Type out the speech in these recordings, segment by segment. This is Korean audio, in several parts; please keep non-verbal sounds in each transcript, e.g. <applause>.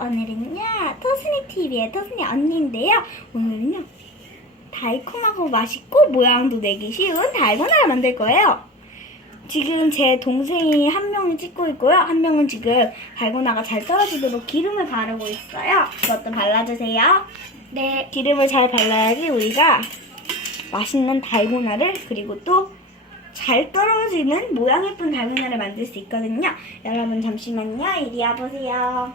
오늘은요 토스니 TV의 토스니 언니인데요. 오늘은요 달콤하고 맛있고 모양도 내기 쉬운 달고나를 만들 거예요. 지금 제 동생이 한 명이 찍고 있고요. 한 명은 지금 달고나가 잘 떨어지도록 기름을 바르고 있어요. 그것도 발라주세요. 네, 기름을 잘 발라야지 우리가 맛있는 달고나를 그리고 또 잘 떨어지는 모양 예쁜 달고나를 만들 수 있거든요. 여러분 잠시만요. 이리 와보세요.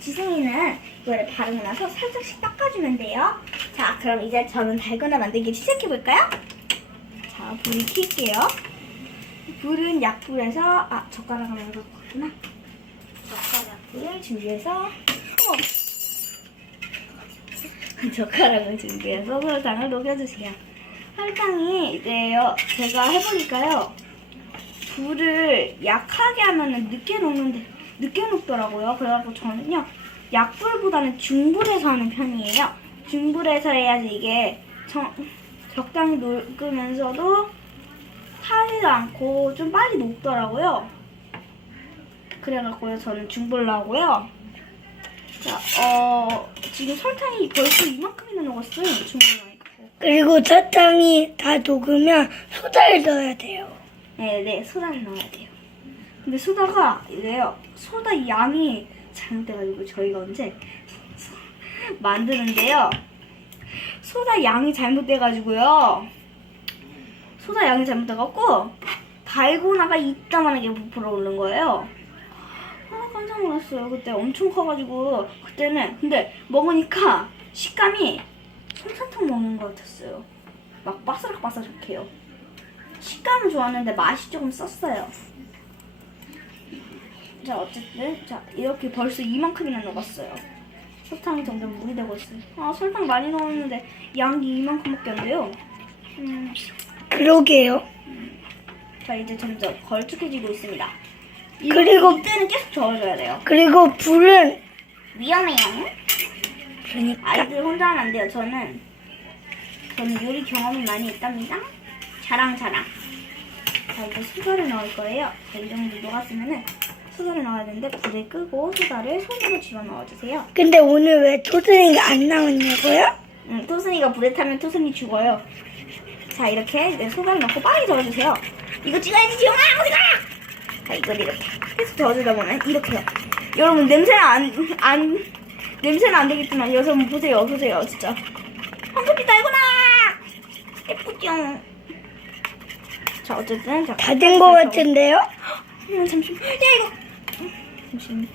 지승이는 이거를 바르고 나서 살짝씩 닦아주면 돼요. 자, 그럼 이제 저는 달고나 만들기 시작해볼까요? 자, 불을 켤게요. 불은 약불에서, 아, 젓가락을 안 갖고 왔구나. 젓가락을 준비해서, 어머! <laughs> 젓가락을 준비해서 설탕을 녹여주세요. 설탕이 이제요, 제가 해보니까요, 불을 약하게 하면은 늦게 녹는데, 늦게 녹더라고요. 그래갖고 저는요, 약불보다는 중불에서 하는 편이에요. 중불에서 해야지 이게 정- 적당히 녹으면서도 타지도 않고 좀 빨리 녹더라고요. 그래갖고요, 저는 중불로 하고요. 자, 어, 지금 설탕이 벌써 이만큼이나 녹았어요. 중불로 하니까. 그리고 설탕이 다 녹으면 소다를 넣어야 돼요. 네, 네, 소다를 넣어야 돼요. 근데 소다가 이래요. 소다 양이 잘못돼가지고 저희가 언제 <laughs> 만드는데요. 소다 양이 잘못돼가지고요. 소다 양이 잘못돼갖고 달고나가 이따만하게 부풀어 오른 거예요. 아 깜짝 놀랐어요. 그때 엄청 커가지고 그때는 근데 먹으니까 식감이 솜사탕 먹는 것 같았어요. 막 바스락바스락해요. 식감은 좋았는데 맛이 조금 썼어요. 자 어쨌든 자 이렇게 벌써 이만큼이나 녹았어요. 설탕이 점점 물이 되고 있어요. 아 설탕 많이 넣었는데 양이 이만큼밖에 안 돼요. 음, 그러게요. 자 이제 점점 걸쭉해지고 있습니다. 그리고- 이때는 계속 저어줘야 돼요. 그리고 불은 위험해요. 그러니까 아이들 혼자 하면 안 돼요. 저는 저는 요리 경험이 많이 있답니다. 자랑 자랑. 자 이제 소다를 넣을 거예요. 자, 이 정도 녹았으면은 소다를 넣어야 되는데 불을 끄고 소다를 손으로 집어 넣어주세요. 근데 오늘 왜 토순이가 안 나왔냐고요? 응, 토순이가 불에 타면 토순이 죽어요. 자 이렇게 이제 소다를 넣고 빨리 저어주세요. 이거 찍어야지 지영아 어디 가? 자 이걸 이렇게 계속 저어주다 보면 이렇게요. 여러분 냄새는 안, 안 냄새는 안 되겠지만 여러분 보세요 보세요 진짜 황금빛 달고나 예쁘죠? 자 어쨌든 자, 다된 거 같은데요? 음, 잠시만. 야, 이거. 잠시만.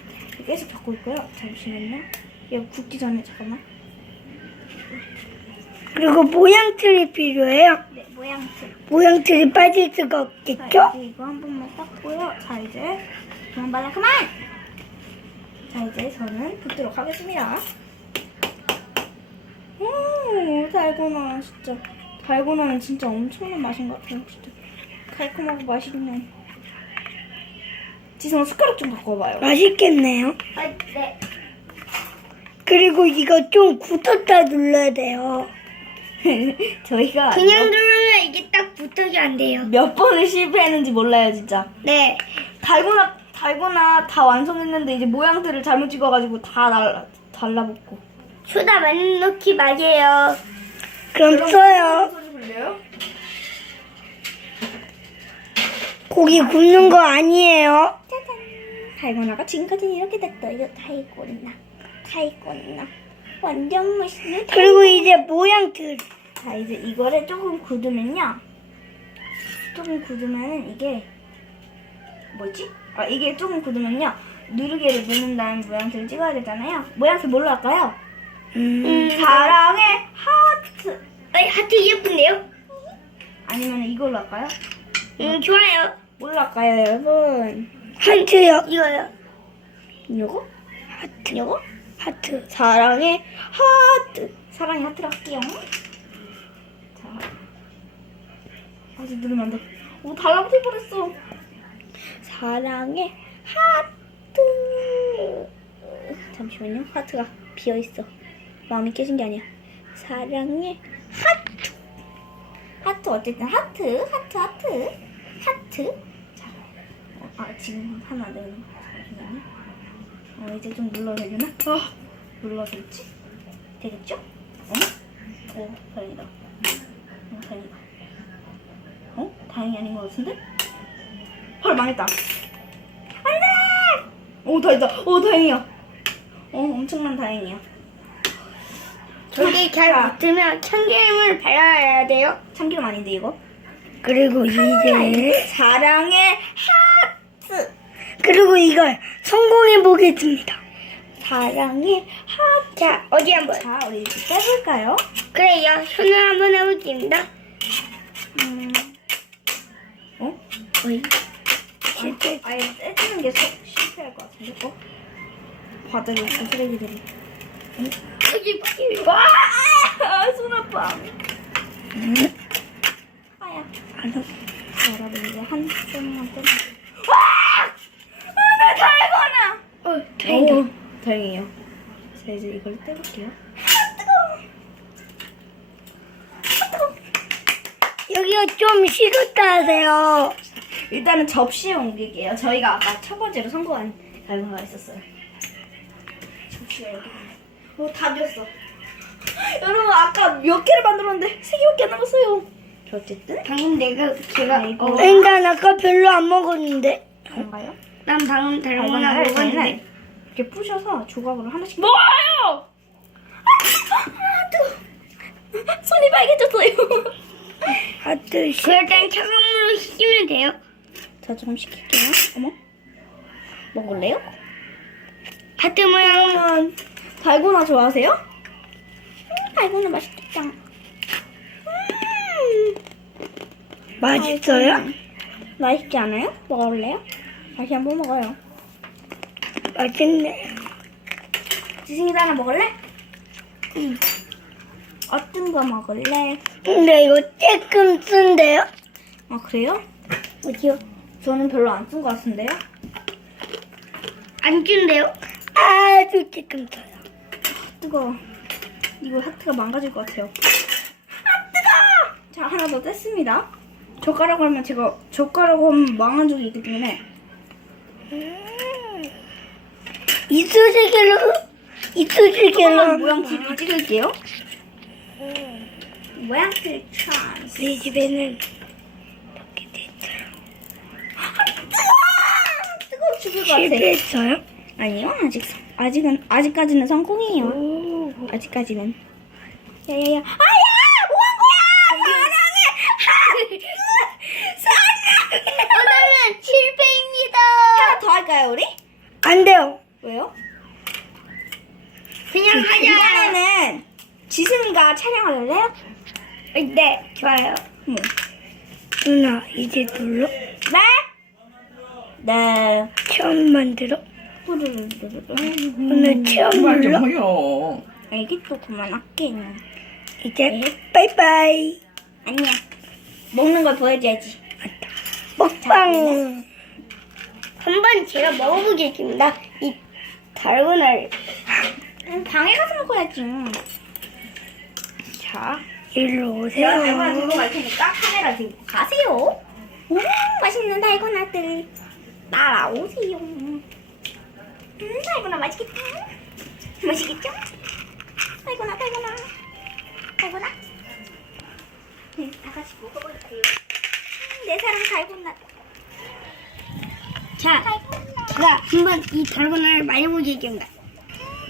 계속 받고 있고요. 잠시만요. 이거 굽기 전에 잠깐만. 그리고 모양 틀이 필요해요. 네, 모양 틀. 모양 틀이 빠질 수가 자, 없겠죠? 이제 이거 한 번만 닦고요. 자, 이제 그만 발라 그만. 자, 이제 저는 붓도록 하겠습니다. 오, 달고나 진짜. 달고나는 진짜 엄청난 맛인 것 같아요. 진짜 달콤하고 맛있는. 지성아 숟가락 좀 와봐요. 맛있겠네요. 아, 네. 그리고 이거 좀 굳었다 눌러야 돼요. <laughs> 저희가 그냥 누르면 이게 딱 붙어이 안 돼요. 몇 번을 실패했는지 몰라요 진짜 네. 달고나 달고나 다 완성했는데 이제 모양들을 잘못 찍어가지고 다 날, 달라붙고 소다 많이 넣기 말이에요. 그럼 써요. 소리 불려요? 고기 굽는 거 아니에요. 달고나가 지금까지 이렇게 됐어요 달고나 달고나 완전 맛있는 달- 그리고 이제 모양틀. 자 이제 이거를 조금 굳으면요 조금 굳으면은 이게 뭐지? 아 이게 조금 굳으면요 누르개를 누른다는 모양들을 찍어야 되잖아요 모양들 뭘로 할까요? 음. 사랑의 하트 아니, 하트 예쁜데요? 아니면 이걸로 할까요? 음, 좋아요. 뭘로 할까요 여러분? 하트요. 이거요. 이거? 하트. 이거? 하트. 사랑의 하트. 사랑의 하트로 할게요. 자. 아직 누르면 안 돼. 오 달라붙을 뻔했어. 사랑의 하트. 잠시만요. 하트가 비어 있어. 마음이 깨진 게 아니야. 사랑의 하트. 하트 어쨌든 하트. 하트 하트. 하트 아, 지금 하면 안 되는 거 잠시만요. 어, 이제 좀 눌러도 되나? 어, 눌러도 되지? 되겠죠? 어? 오, 다행이다. 어, 다행이다. 어? 다행이 아닌 것 같은데? 헐, 망했다. 안 돼! 오, 다행이다. 오, 다행이야. 어, 엄청난 다행이야. 저기 잘 자. 붙으면 참기름을 발라야 돼요. 참기름 아닌데, 이거? 그리고 이제 하트! 그리고 이걸 성공해 보겠습니다. 사랑의 하트! 자 어디 한번. 자, 우리 이제 떼볼까요? 그래요. 손을 한번 해보겠습니다. 음, 어? 어이. 실패. 아예 떼지는 게 소- 실패할 것 같은데? 어? 바닥에 있어, 쓰레기들이. 여기 여기. 와! 손 아파. 아야. 알았어. 여러분, 이제 한 손만 떼면 와! 아, 나 달고나! 어 다행이다. 오, 다행이에요. 자, 이제 이걸 떼볼게요. 아. 아. 여기가 좀 식었다 하세요. 일단은 접시에 옮길게요. 저희가 아까 첫 번째로 성공한 달고나가 있었어요. 접시가 여기. 어, 다 비었어. 여러분, 아까 몇 개를 만들었는데 세 개밖에 안 남았어요. 자, 어쨌든. 방금 내가 제가 아이고. 어, 난 아까 별로 안 먹었는데. 뭔가요? 난 방금 달고나 달고나를 저희는 먹었는데. 이렇게 부셔서 조각으로 하나씩 먹어요! 아, 뜨거 손이 빨개졌어요. 하트 시. 일단 차가물로 식히면 돼요. 자, 좀 시킬게요. 어머. 먹을래요? 하트 모양. 여러분, 달고나 좋아하세요? 음, 달고나 맛있겠다. 음, 맛있어요? 맛있지 않아요? 먹을래요? 다시 한번 먹어요. 맛있네. 지승이도 하나 먹을래? 응. 어떤 거 먹을래? 근데 이거 조금 쓴데요? 아, 그래요? 어디요? 저는 별로 안 쓴 것 같은데요? 안 쓴데요? 아주 조금 써요. 뜨거워. 이거 하트가 망가질 것 같아요. 아, 뜨거워! 자, 하나 더 뗐습니다. 젓가락 하면 제가 젓가락 하면 망한 적이 있기 때문에 이쑤시개로 이쑤시개로 모양집을 찍을게요. 모양집 찬스. 우리 집에는 이렇게 됐어요. 뜨거워 죽을 것 같아. 실패했어요? 아니요, 아직 아직은 아직까지는 성공이에요. 오. 아직까지는. 야야야. 아야! 뭐한 거야? 사랑해. <laughs> 사랑해. 오늘은 실패입니다. 하나 더 할까요, 우리? 안 돼요. 왜요? 그냥 하자. 이번에는 지승이가 촬영을 할래요? 네, 좋아요. 응. 누나 이제 눌러. 네? 네. 처음 만들어. 오늘 처음 그만 좀 눌러. 해요. 그만할게. 이제 빠이빠이. 아니야. 먹는 걸 보여줘야지. 먹방. 한번 제가 먹어보겠습니다. 이 달고나를. 응, 방에 가서 먹어야지. 자. 일로 오세요. 제가 달고나 들고 갈 테니까 카메라 들고 가세요. 음, 맛있는 달고나들 따라오세요. 음, 달고나 맛있겠다. 맛있겠죠? 달고나, 달고나, 달고나. 네, 다 같이 먹어볼게요. 음, 내 사랑 달고나. 자. 제가 한번 이 달고나를 많이 보겠습니다.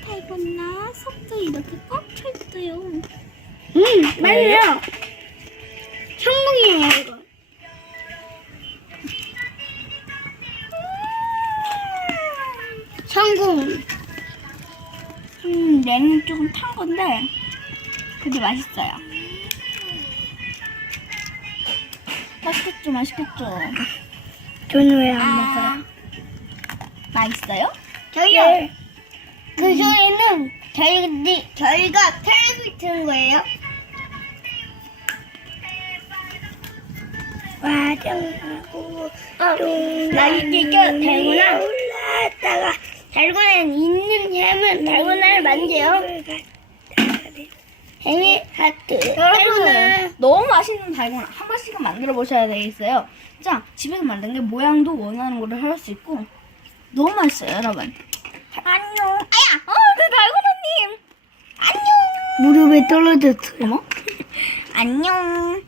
달고나 속도 이렇게 꽉 찰어요. 음, 맛있어요. 성공이에요, 이거. 성공. 음, 냉 조금 탄 건데 그게 맛있어요. 맛있겠죠, 맛있겠죠. 저는 왜안 아. 먹어요? 맛있어요? 저희요. 네. 그 소리는 저희, 저희가 텔레비 트는 거예요. 맛있겠죠? 달고나 올라왔다가 달고나는 있는 햄은 달고나를 만져요. 해미 하트. 여러분 너무 맛있는 달고나 한 번씩은 만들어 보셔야 되겠어요. 자 집에서 만든 게 모양도 원하는 거를 할 수 있고 너무 맛있어요, 여러분. 안녕. 아야, 어내 달고나님. 안녕. 무릎에 떨어졌어요. 어머. <laughs> 안녕.